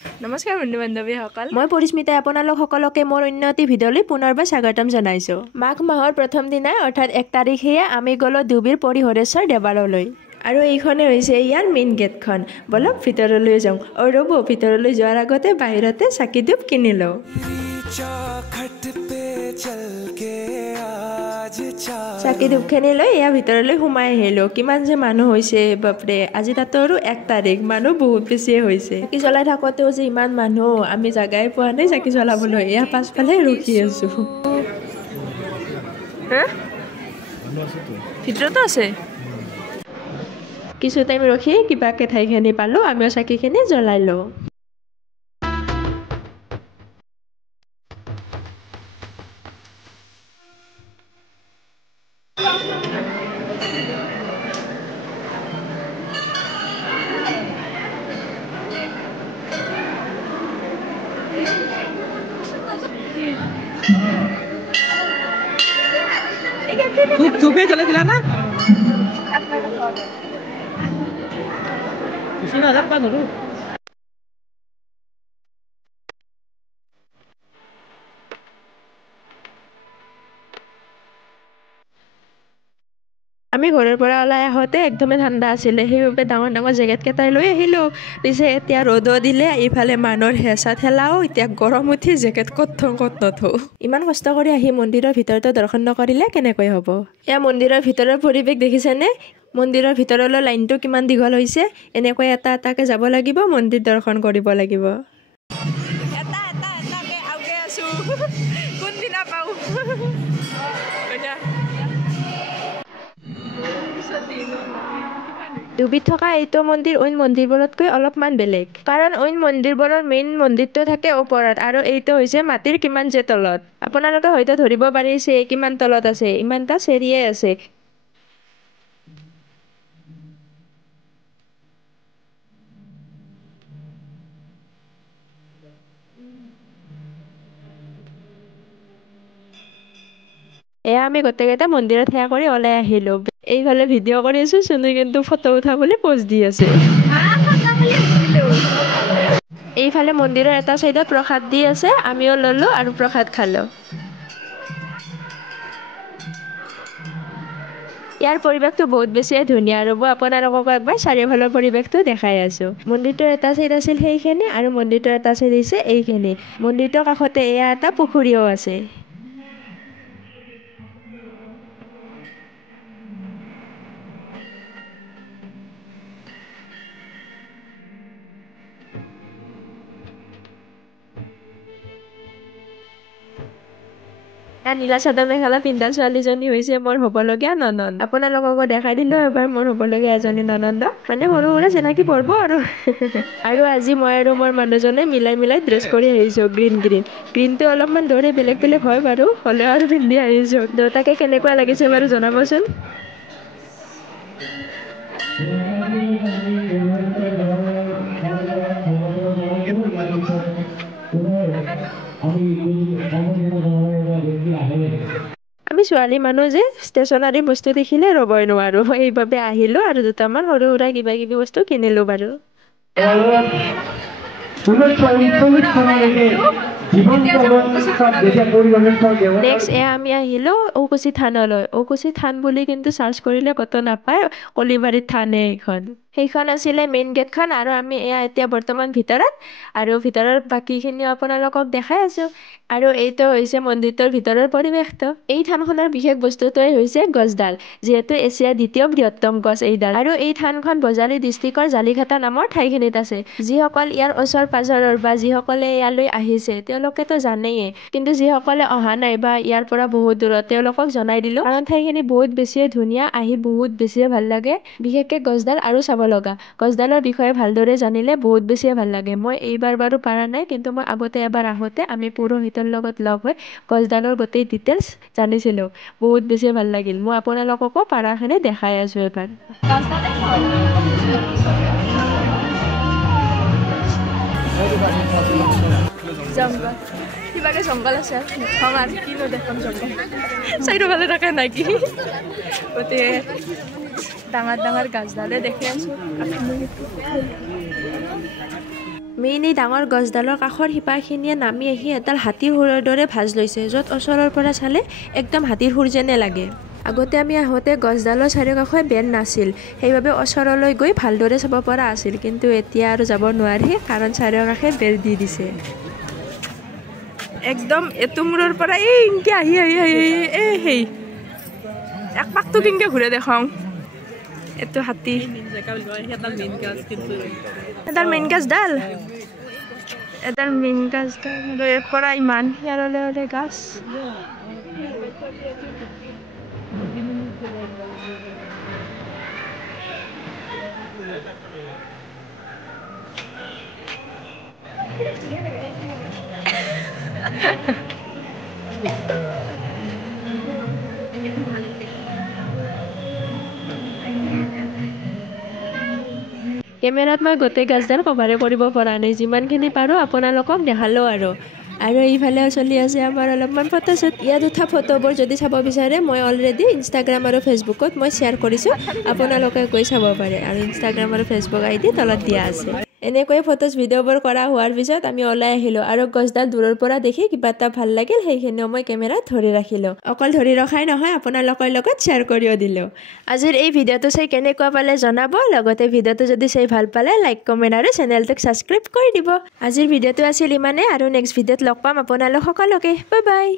নমস্কাৰ বন্ধু বান্ধৱীসকল, মই পৰিস্মিতাই আপোনালোক সকলোকে মোৰ উন্নতি ভিডিঅ'লৈ পুনৰবাৰ স্বাগতম জনাইছোঁ। মাঘ মাহৰ প্ৰথম দিনাই অৰ্থাৎ 1 তাৰিখে আমি গ'লো ডুবিৰ পৰিহৰেশ্বৰ দেৱালয়লৈ। আৰু এইখনে হৈছে ইয়াৰ মেইন গেটখন। বলক ভিতৰলৈ যাওঁ। ৰ'ব, ভিতৰলৈ যোৱাৰ আগতে বাহিৰতে চাকি ধূপ কিনি লওঁ। চাকি ধূপখিনি লৈ এয়া ভিতৰলৈ সোমাই আহিলোঁ। কিমান যে মানুহ হৈছে বাপৰে! আজি তাতো আৰু 1 তাৰিখ, মানুহ বহুত বেছিয়ে হৈছে। চাকি জ্বলাই থাকোঁতেও যে ইমান মানুহ, আমি জাগাই পোৱা নাই চাকি জ্বলাবলৈ। এয়া পাছফালে ৰখি আছোঁ। ভিতৰতো আছে। কিছু টাইম ৰখি কিবাকে ঠাইখিনি পালোঁ, আমিও চাকিখিনি জ্বলাই লওঁ। ধূপে জ্বলাইছিলা না? আমি ঘৰৰ পৰা ওলাই আহোঁতে একদমেই ঠাণ্ডা আছিলে, সেইবাবে ডাঙৰ ডাঙৰ জেকেটকেইটাই লৈ আহিলোঁ। পিছে এতিয়া ৰ'দো দিলে, ইফালে মানুহৰ হেঁচা ঠেলাও, এতিয়া গৰম উঠি জেকেট ক'ত থওঁ ক'ত নথওঁ। ইমান কষ্ট কৰি আহি মন্দিৰৰ ভিতৰতো দৰ্শন নকৰিলে কেনেকৈ হ'ব? এয়া মন্দিৰৰ ভিতৰৰ পৰিৱেশ দেখিছেনে? মন্দিৰৰ ভিতৰলৈ লাইনটো কিমান দীঘল হৈছে। এনেকৈ এটা এটাকৈ যাব লাগিব, মন্দিৰ দৰ্শন কৰিব লাগিব। এটাকে আগে আছোঁ। কোনদিনা পাওঁ? ডুবিত থকা এইটো মন্দিৰ অইন মন্দিৰবোৰতকৈ অলপমান বেলেগ। কাৰণ অইন মন্দিৰবোৰৰ মেইন মন্দিৰটো থাকে ওপৰত আৰু এইটো হৈছে মাটিৰ কিমান যে তলত। আপোনালোকে হয়তো ধৰিব পাৰিছে কিমান তলত আছে, ইমানটা চেৰিয়ে আছে। এয়া আমি গোটেইকেইটা মন্দিৰত সেৱা কৰি ওলাই আহিলোঁ। এইফালে ভিডিঅ' কৰি আছোঁ, চুনুই কিন্তু ফটো উঠা বুলি প'জ দি আছে। এইফালে মন্দিৰৰ এটা চাইডত প্ৰসাদ দি আছে, আমিও ল'লোঁ আৰু প্ৰসাদ খালোঁ। ইয়াৰ পৰিৱেশটো বহুত বেছিয়ে ধুনীয়া। ৰ'ব আপোনালোকক একবাৰ চাৰিওফালৰ পৰিৱেশটো দেখাই আছোঁ। মন্দিৰটোৰ এটা চাইড আছিল সেইখিনি আৰু মন্দিৰটোৰ এটা চাইড হৈছে এইখিনি। মন্দিৰটোৰ কাষতে এয়া এটা পুখুৰীও আছে। নীলা চাদৰ মেখেলা পিন্ধা ছোৱালীজনী হৈছে মোৰ হ'বলগীয়া ননন্দ। আপোনালোককো দেখাই দিলোঁ এবাৰ মোৰ হ'বলগীয়া এজনী ননন্দ। মানে সৰু সুৰা চিনাকি পৰিব আৰু। আৰু আজি মই আৰু মোৰ মানুহজনে মিলাই ড্ৰেছ কৰি আহিছোঁ গ্ৰীণ। গ্ৰীণটো অলপমান দৰে বেলেগ বেলেগ হয় বাৰু, হ'লেও আৰু পিন্ধি আহিছোঁ। দুয়োটাকে কেনেকুৱা লাগিছে বাৰু জনাবচোন। আমি ছোৱালী মানুহ যে ষ্টেচনাৰী বস্তু দেখিলে ৰ'বই নোৱাৰোঁ, সেইবাবে আহিলোঁ আৰু দুটামান সৰু সুৰা কিবা কিবি বস্তু কিনিলোঁ বাৰু। নেক্সট এয়া আমি আহিলোঁ ঔকুচি থানলৈ। ঔকুচি থান বুলি কিন্তু চাৰ্চ কৰিলে ক'তো নাপায়, কলিবাৰীত থানে এইখন। সেইখন আছিলে মেইন গেটখন আৰু আমি এয়া এতিয়া বৰ্তমান ভিতৰত, আৰু ভিতৰৰ বাকীখিনিও আপোনালোকক দেখাই আছোঁ। আৰু এইটো হৈছে মন্দিৰটোৰ ভিতৰৰ পৰিৱেশটো। এই থানখনৰ বিশেষ বস্তুটোৱে হৈছে গছডাল, যিহেতু এছিয়াৰ 2য় বৃহত্তম গছ এইডাল। আৰু এই থানখন বজালী ডিষ্ট্ৰিক্টৰ জালিঘাটা নামৰ ঠাইখিনিত আছে। যিসকল ইয়াৰ ওচৰ পাজৰৰ বা যিসকলে ইয়ালৈ আহিছে তেওঁলোকেতো জানেয়ে, কিন্তু যিসকলে অহা নাই বা ইয়াৰ পৰা বহুত দূৰত তেওঁলোকক জনাই দিলোঁ, কাৰণ ঠাইখিনি বহুত বেছিয়ে ধুনীয়া, আহি বহুত বেছিয়ে ভাল লাগে। বিশেষকৈ গছডাল আৰু চাব লগা। গছডালৰ বিষয়ে ভালদৰে জানিলে বহুত বেছিয়ে ভাল লাগে। মই এইবাৰ বাৰু পাৰা নাই, কিন্তু মই আগতে এবাৰ আহোঁতে আমি পুৰোহিতৰ লগত লগ হৈ গছডালৰ গোটেই ডিটেইলছ জানিছিলোঁ। বহুত বেছি ভাল লাগিল। মই আপোনালোককো পাৰাখিনি দেখাই আছোঁ এবাৰ। জংঘল কিবাকে জংঘল আছে আৰু কিনো দেখাম জংঘল চাৰিওফালে থাকে নাকি। গতিকে ডাঙৰ ডাঙৰ গাছডালে দেখি আছোঁ। মেইন এই ডাঙৰ গছডালৰ কাষৰ শিপাখিনিয়ে নামি আহি এডাল হাতীৰ শুৰৰ দৰে ভাজ লৈছে, য'ত ওচৰৰ পৰা চালে একদম হাতীৰ শুৰ যেনে লাগে। আগতে আমি আহোঁতে গছডালৰ চাৰিওকাষে বেৰ নাছিল, সেইবাবে ওচৰলৈ গৈ ভালদৰে চাব পৰা আছিল, কিন্তু এতিয়া আৰু যাব নোৱাৰি কাৰণ চাৰিওকাষে বেৰ দি দিছে। একদম এইটো মূৰৰ পৰা এই ইনকে আহি সেই এক পাকটো কেনেকৈ ঘূৰে দেখাওঁ। এইটো হাতী এডাল মেইন গাছডাল ইয়াৰ পৰা ইমান ইয়াৰলৈ গাছ। কেমেৰাত মই গোটেই গাছডাল কভাৰে কৰিব পৰা নাই, যিমানখিনি পাৰোঁ আপোনালোকক দেখালোঁ আৰু এইফালে চলি আছে আমাৰ অলপমান ফটোশ্বুট। ইয়াত উঠা ফটোবোৰ যদি চাব বিচাৰে মই অলৰেডি ইনষ্টাগ্ৰাম আৰু ফেচবুকত মই শ্বেয়াৰ কৰিছোঁ, আপোনালোকে গৈ চাব পাৰে, আৰু ইনষ্টাগ্ৰাম আৰু ফেচবুক আইডি তলত দিয়া আছে। এনেকৈ ফটোজ ভিডিঅ'বোৰ কৰা হোৱাৰ পিছত আমি ওলাই আহিলোঁ আৰু গছডাল দূৰৰ পৰা দেখি কিবা এটা ভাল লাগিল, সেইখিনিও মই কেমেৰাত ধৰি ৰাখিলোঁ। অকল ধৰি ৰখাই নহয়, আপোনালোকৰ লগত শ্বেয়াৰ কৰিও দিলোঁ। আজিৰ এই ভিডিঅ'টো চাই কেনেকুৱা পালে জনাব, লগতে ভিডিঅ'টো যদি চাই ভাল পালে লাইক কমেণ্ট আৰু চেনেলটোক ছাবস্ক্ৰাইব কৰি দিব। আজিৰ ভিডিঅ'টো আছিল ইমানে, আৰু নেক্সট ভিডিঅ'ত লগ পাম আপোনালোক সকলোকে। Bye bye.